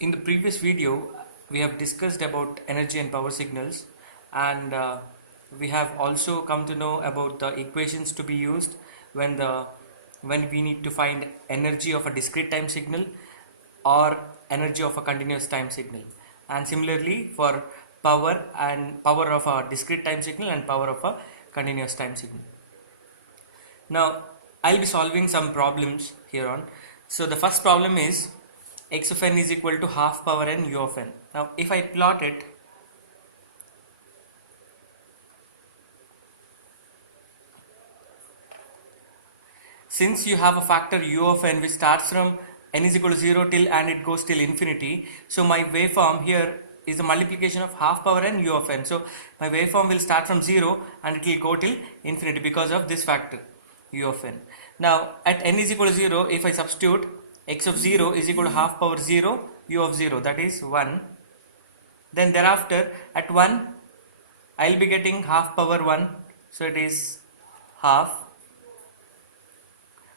In the previous video, we have discussed about energy and power signals, and we have also come to know about the equations to be used when the when we need to find energy of a discrete time signal or energy of a continuous time signal, and similarly for power of a discrete time signal and power of a continuous time signal. Now I'll be solving some problems here on. So the first problem is x of n is equal to half power n u of n. Now if I plot it, since you have a factor u of n which starts from n is equal to 0 till and it goes till infinity, so my waveform here is the multiplication of half power n u of n. So my waveform will start from 0 and it will go till infinity because of this factor u of n. Now at n is equal to 0, if I substitute x of 0 is equal to half power 0 u of 0, that is 1. Then thereafter at 1 I will be getting half power 1, so it is half.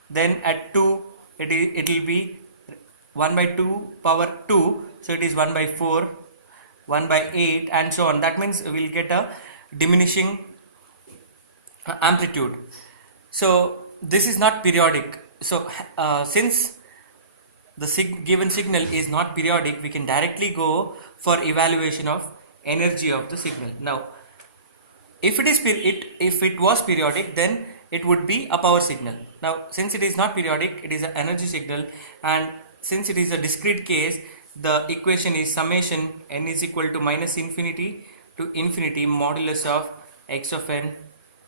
Then at 2 it will be 1 by 2 power 2, so it is 1 by 4, 1 by 8 and so on. That means we will get a diminishing amplitude. So this is not periodic. So since the given signal is not periodic, we can directly go for evaluation of energy of the signal. Now if it was periodic, then it would be a power signal. Now since it is not periodic, it is an energy signal, and since it is a discrete case, the equation is summation n is equal to minus infinity to infinity modulus of x of n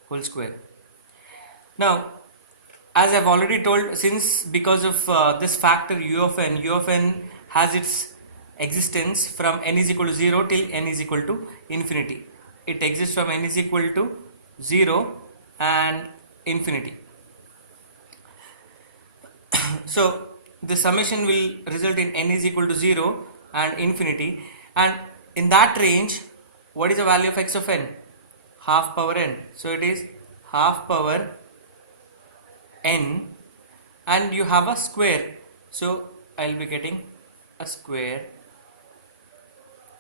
whole square. Now as I've already told, since because of this factor u of n has its existence from n is equal to 0 till n is equal to infinity. It exists from n is equal to 0 and infinity. So the summation will result in n is equal to 0 and infinity, and in that range what is the value of x of n? Half power n. So it is half power n, and you have a square, so I'll be getting a square.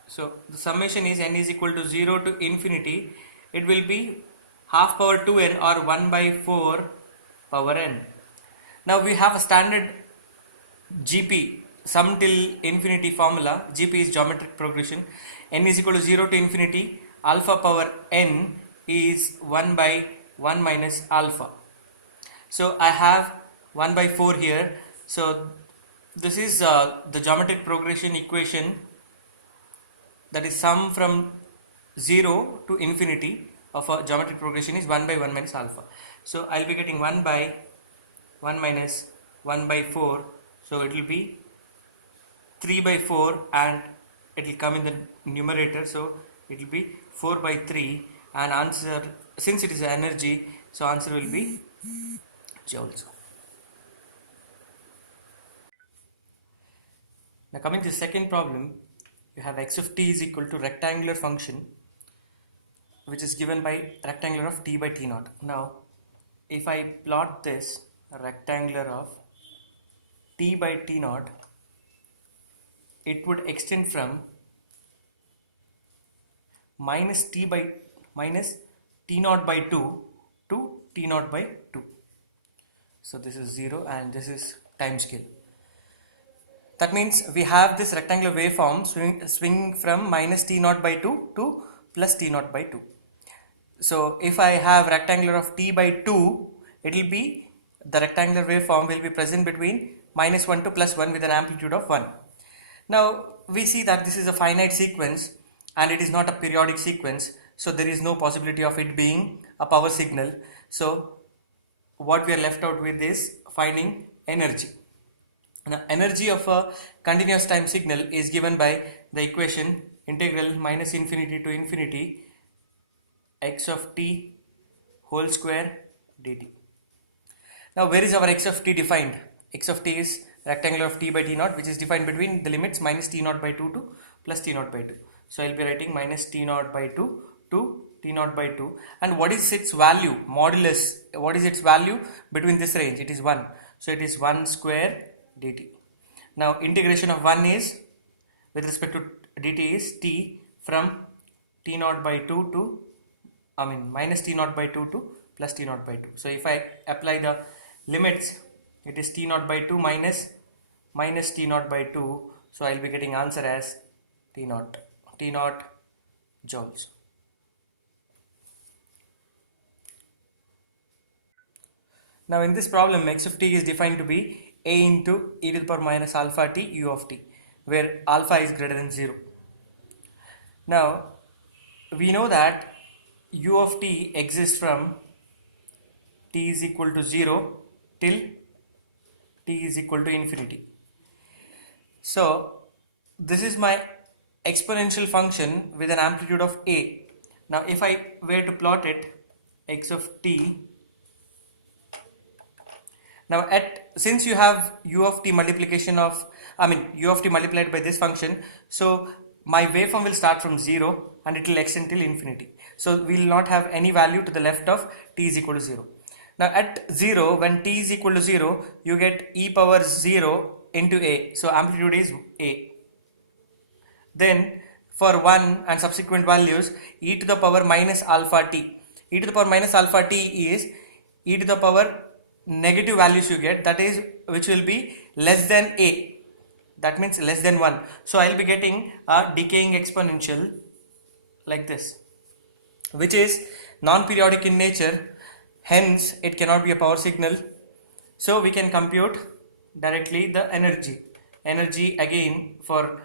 So the summation is n is equal to 0 to infinity. It will be half power 2n or 1 by 4 power n. Now we have a standard GP, sum till infinity formula. GP is geometric progression. N is equal to 0 to infinity. Alpha power n is 1 by 1 minus alpha. So I have 1 by 4 here. So this is the geometric progression equation, that is sum from 0 to infinity of a geometric progression is 1 by 1 minus alpha. So I'll be getting 1 by 1 minus 1 by 4, so it will be 3 by 4 and it will come in the numerator, so it will be 4 by 3, and answer, since it is energy, so answer will be joules. Now coming to the second problem, you have x of t is equal to rectangular function which is given by rectangular of t by t naught. Now if I plot this rectangular of t by t naught, it would extend from minus t naught by 2 to t naught by 2. So this is 0 and this is time scale. That means we have this rectangular waveform swing from minus t naught by 2 to plus t naught by 2. So if I have rectangular of t by 2, it will be, the rectangular waveform will be present between minus 1 to plus 1 with an amplitude of 1. Now we see that this is a finite sequence and it is not a periodic sequence, so there is no possibility of it being a power signal. So what we are left out with is finding energy. Now energy of a continuous time signal is given by the equation integral minus infinity to infinity x of t whole square dt. Now where is our x of t defined? X of t is rectangular of t by t naught, which is defined between the limits minus t naught by 2 to plus t naught by 2. So I will be writing minus t naught by 2 to t naught by 2. And what is its value? Modulus. What is its value between this range? It is 1. So it is 1 square dt. Now integration of 1 is with respect to dt is t from t naught by 2 to minus t naught by 2 to plus t naught by 2. So if I apply the limits, it is t naught by 2 minus t naught by 2. So I will be getting answer as t naught joules. Now in this problem, x of t is defined to be a into e to the power minus alpha t u of t, where alpha is greater than 0. Now we know that u of t exists from t is equal to 0 till t is equal to infinity. So this is my exponential function with an amplitude of a. Now if I were to plot it, x of t, now since you have u of t multiplication of u of t multiplied by this function, so my waveform will start from 0 and it will extend till infinity. So we will not have any value to the left of t is equal to 0. Now at 0, when t is equal to 0, you get e power 0 into a, so amplitude is a. Then for 1 and subsequent values, e to the power minus alpha t. E to the power minus alpha t is e to the power negative values you get, that is, which will be less than a, that means less than 1. So I will be getting a decaying exponential like this, which is non-periodic in nature, hence it cannot be a power signal. So we can compute directly the energy again for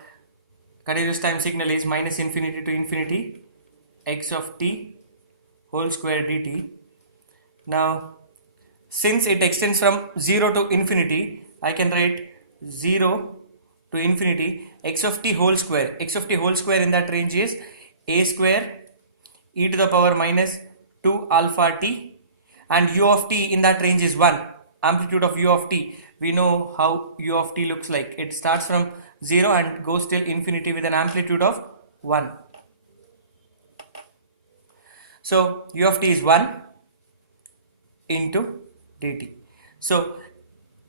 continuous time signal is minus infinity to infinity x of t whole square dt. Now since it extends from 0 to infinity, I can write 0 to infinity x of t whole square. X of t whole square in that range is a square e to the power minus 2 alpha t, and u of t in that range is 1. Amplitude of u of t, we know how u of t looks like. It starts from 0 and goes till infinity with an amplitude of 1. So u of t is 1 into dt. So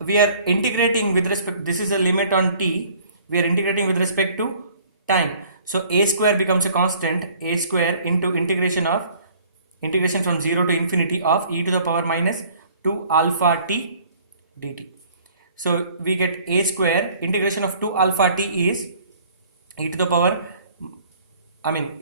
we are integrating with respect, this is a limit on t, we are integrating with respect to time. So a square becomes a constant, a square into integration from 0 to infinity of e to the power minus 2 alpha t dt. So we get a square, integration of 2 alpha t is e to the power,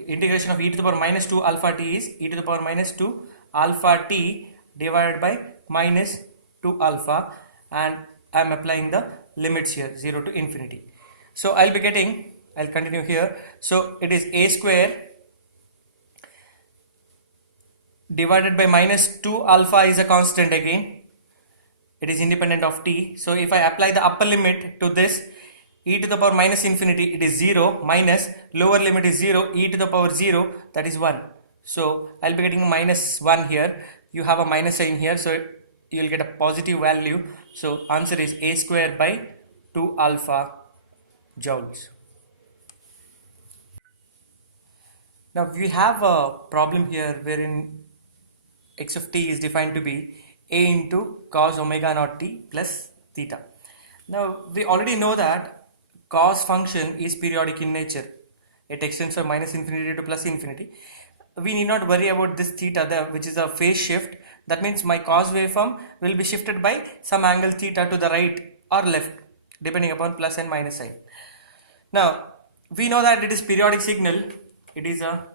integration of e to the power minus 2 alpha t is e to the power minus 2 alpha t divided by minus 2 alpha, and I am applying the limits here 0 to infinity. So I'll continue here. So it is a square divided by minus 2 alpha is a constant again, it is independent of t. So if I apply the upper limit to this, e to the power minus infinity, it is 0, minus lower limit is 0, e to the power 0, that is 1. So I'll be getting minus 1 here. You have a minus sign here, so you will get a positive value. So answer is a square by 2 alpha joules. Now we have a problem here wherein x of t is defined to be a into cos omega naught t plus theta. Now we already know that cos function is periodic in nature. It extends from minus infinity to plus infinity. We need not worry about this theta, which is a phase shift. That means my cos waveform will be shifted by some angle theta to the right or left, depending upon plus and minus sign. Now we know that it is periodic signal. It is a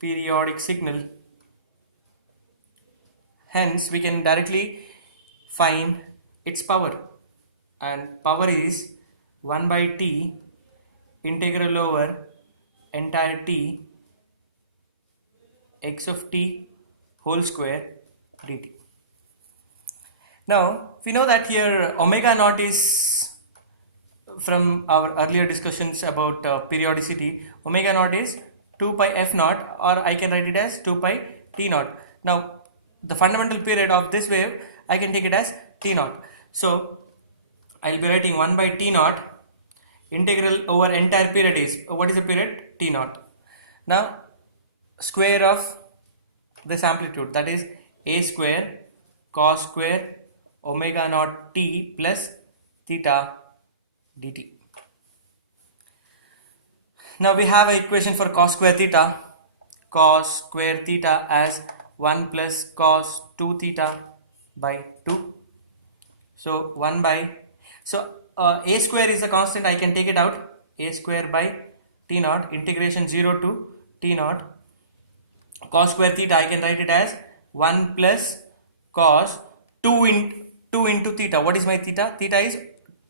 periodic signal. Hence we can directly find its power, and power is 1 by t integral over entire t x of t whole square dt. Now we know that here omega naught is, from our earlier discussions about periodicity, omega naught is 2 pi f naught, or I can write it as 2 pi t naught. Now the fundamental period of this wave, I can take it as t naught. So I will be writing 1 by t naught integral over entire period is, what is the period? T naught. Now square of this amplitude, that is a square cos square omega naught t plus theta dt. Now we have an equation for cos square theta. Cos square theta as 1 plus cos 2 theta by 2. So 1 by, so a square is a constant, I can take it out. A square by t naught integration 0 to t naught. Cos square theta I can write it as 1 plus cos 2 into theta. What is my theta? Theta is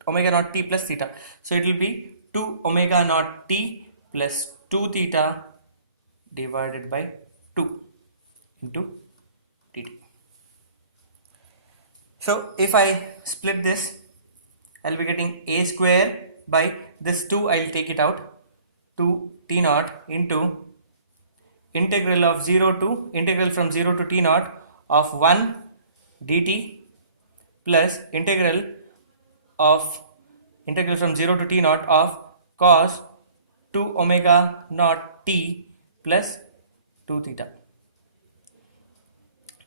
omega naught t plus theta. So it will be 2 omega naught t plus 2 theta divided by 2 into dt. So if I split this, I'll be getting a square by this 2, I'll take it out, 2 t naught into integral of 0 to integral from 0 to t naught of 1 dt plus integral from 0 to t naught of cos 2 omega naught t plus 2 theta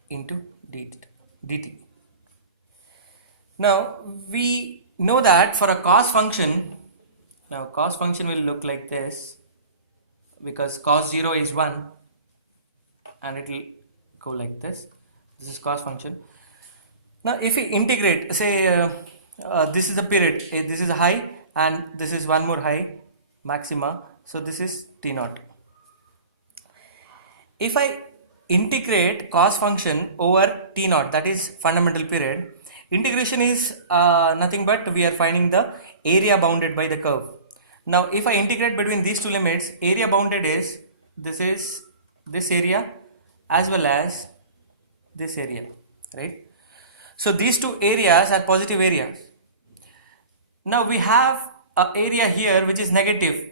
into dt. Now we know that for a cos function, now cos function will look like this, because cos 0 is 1 and it will go like this. This is cos function. Now if we integrate, say this is a period, this is a high and this is one more high, maxima, so this is t naught. If I integrate cos function over t naught, that is fundamental period, integration is nothing but we are finding the area bounded by the curve. Now if I integrate between these two limits, area bounded is this area as well as this area, right? So these two areas are positive areas. Now we have an area here which is negative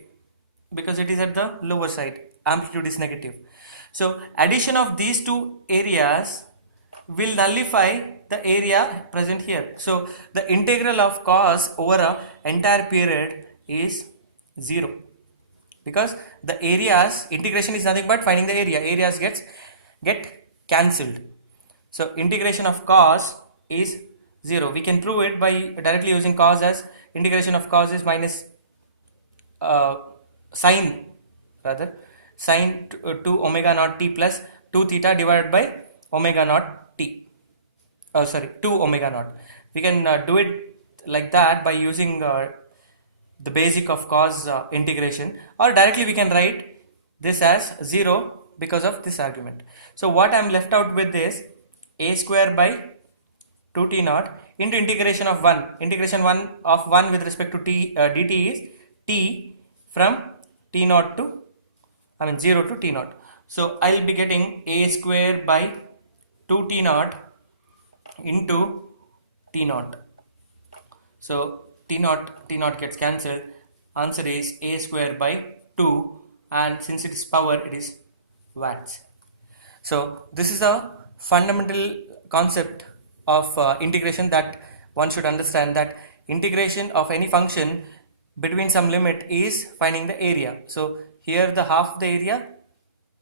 because it is at the lower side, amplitude is negative. So addition of these two areas will nullify the area present here. So the integral of cos over a entire period is 0, because the areas, integration is nothing but finding the area, areas get cancelled. So integration of cos is 0. We can prove it by directly using cos, as integration of cos is minus sine 2 omega naught t plus 2 theta divided by omega naught t. 2 omega naught. We can do it like that by using the basic of cos integration, or directly we can write this as 0 because of this argument. So what I am left out with is a square by 2 t naught into integration of 1. Integration 1 of 1 with respect to t dt is t from t naught to 0 to t naught. So I will be getting a square by 2 t naught into t naught. So t naught gets cancelled. Answer is a square by 2, and since it is power, it is watts. So this is a fundamental concept of integration that one should understand, that integration of any function between some limit is finding the area. So here the half of the area,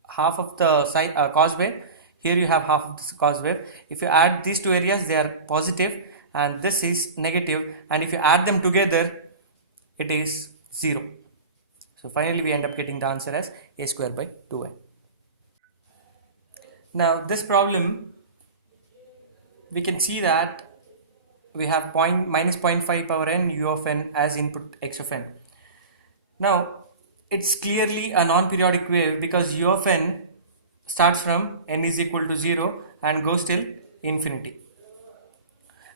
half of the side cos wave, here you have half of this cos wave. If you add these two areas, they are positive and this is negative, and if you add them together, it is 0. So finally we end up getting the answer as a square by 2n. Now this problem, we can see that we have minus 0.5 power n u of n as input x of n. Now it's clearly a non-periodic wave because u of n starts from n is equal to 0 and goes till infinity,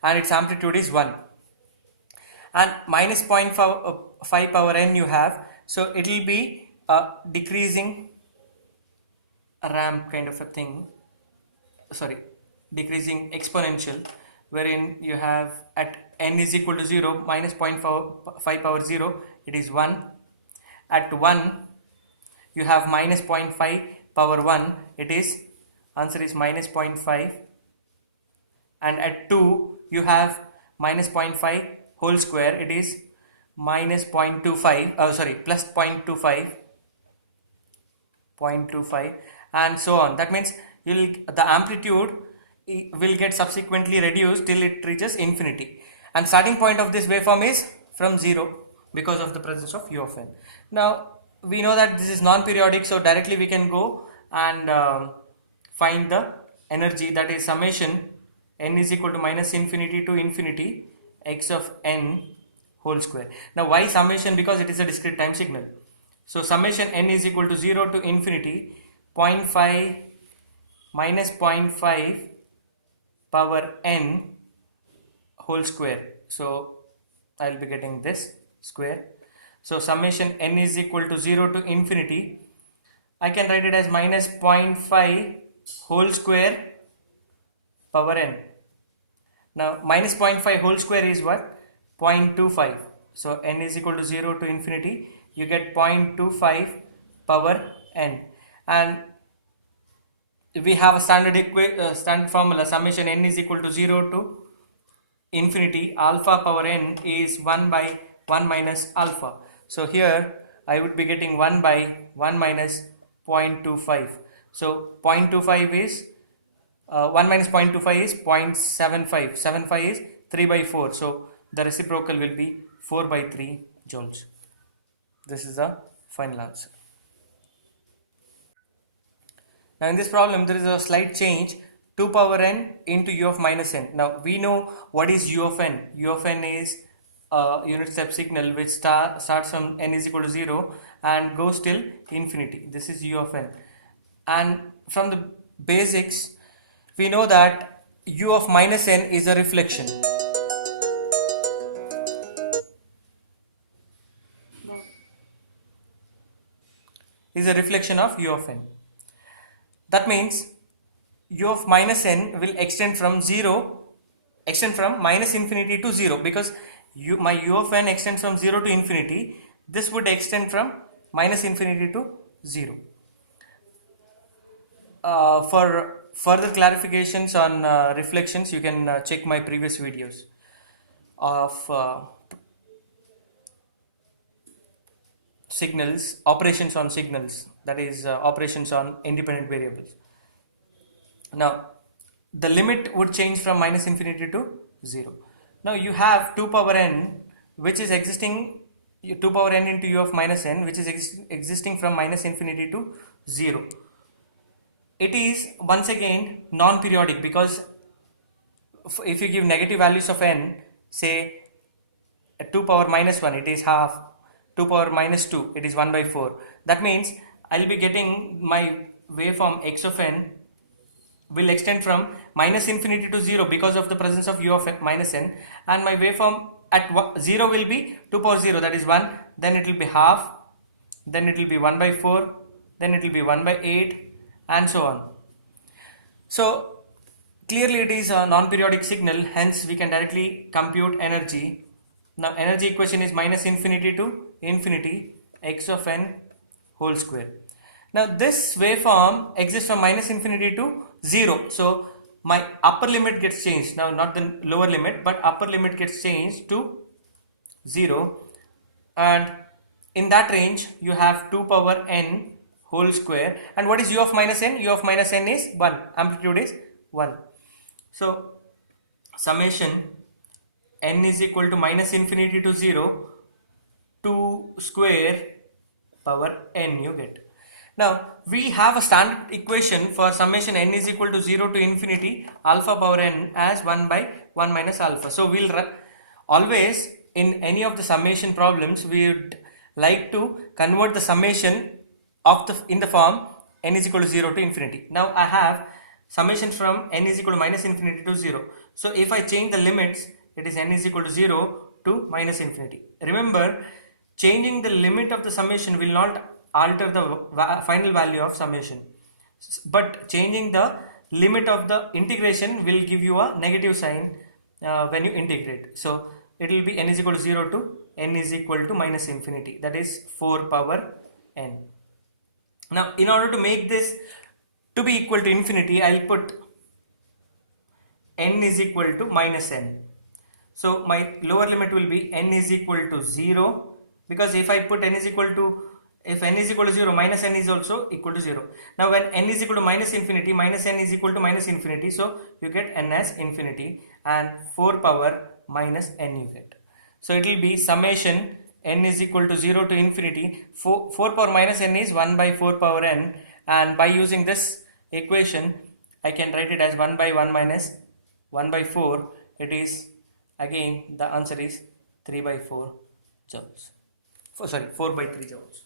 and its amplitude is 1, and minus 0.5 power n you have, so it will be a decreasing ramp kind of a thing, decreasing exponential, wherein you have at n is equal to 0 minus 0.5 power 0, it is 1. At 1 you have minus 0.5 power 1, it is, answer is minus 0.5, and at 2 you have minus 0.5 whole square, it is minus 0.25, plus 0.25, and so on. That means the amplitude will get subsequently reduced till it reaches infinity, and starting point of this waveform is from 0 because of the presence of u of n. Now we know that this is non-periodic, so directly we can go and find the energy, that is summation n is equal to minus infinity to infinity x of n whole square. Now why summation? Because it is a discrete time signal. So summation n is equal to 0 to infinity 0.5 minus 0.5 power n whole square. So I'll be getting this square. So summation n is equal to 0 to infinity, I can write it as minus 0.5 whole square power n. Now minus 0.5 whole square is what? 0.25. So n is equal to 0 to infinity, you get 0.25 power n. And we have a standard formula, summation n is equal to 0 to infinity alpha power n is 1 by 1 minus alpha. So here I would be getting 1 by 1 minus 0.25. So 0.25 is 1 minus 0.25 is 0.75. 75 is 3 by 4. So the reciprocal will be 4 by 3 joules. This is the final answer. Now in this problem there is a slight change, 2 power n into u of minus n. Now we know what is u of n. U of n is a unit step signal which starts from n is equal to 0 and goes till infinity. This is u of n. And from the basics we know that u of minus n is a reflection. Is a reflection of u of n. That means u of minus n will extend from minus infinity to 0, because my u of n extends from 0 to infinity. This would extend from minus infinity to 0. For further clarifications on reflections, you can check my previous videos of signals, operations on signals, that is operations on independent variables. Now the limit would change from minus infinity to 0. Now you have 2 power n which is existing, 2 power n into u of minus n which is existing from minus infinity to 0. It is once again non-periodic, because if you give negative values of n, say 2 power minus 1 it is half, 2 power minus 2 it is 1 by 4. That means I will be getting my waveform x of n will extend from minus infinity to 0 because of the presence of u of minus n, and my waveform at 0 will be 2 power 0, that is 1, then it will be half, then it will be 1 by 4, then it will be 1 by 8, and so on. So clearly it is a non-periodic signal, hence we can directly compute energy. Now energy equation is minus infinity to infinity x of n whole square. Now this waveform exists from minus infinity to 0, so my upper limit gets changed. Now not the lower limit, but upper limit gets changed to 0, and in that range you have 2 power n whole square. And what is u of minus n? U of minus n is 1, amplitude is 1. So summation n is equal to minus infinity to 0 2 square power n you get. Now we have a standard equation for summation n is equal to 0 to infinity alpha power n as 1 by 1 minus alpha. So we'll always in any of the summation problems we would like to convert the summation of in the form n is equal to 0 to infinity. Now I have summation from n is equal to minus infinity to 0. So if I change the limits, it is n is equal to 0 to minus infinity. Remember, changing the limit of the summation will not alter the final value of summation, but changing the limit of the integration will give you a negative sign when you integrate. So it will be n is equal to 0 to n is equal to minus infinity, that is 4 power n. Now in order to make this to be equal to infinity, I will put n is equal to minus n. So my lower limit will be n is equal to 0, because if I put n is equal to 0, minus n is also equal to 0. Now when n is equal to minus infinity, minus n is equal to minus infinity, so you get n as infinity, and 4 power minus n you get. So it will be summation n is equal to 0 to infinity. 4 power minus n is 1 by 4 power n, and by using this equation I can write it as 1 by 1 minus 1 by 4. It is, again the answer is 3 by 4 joules. 4 by 3 joules.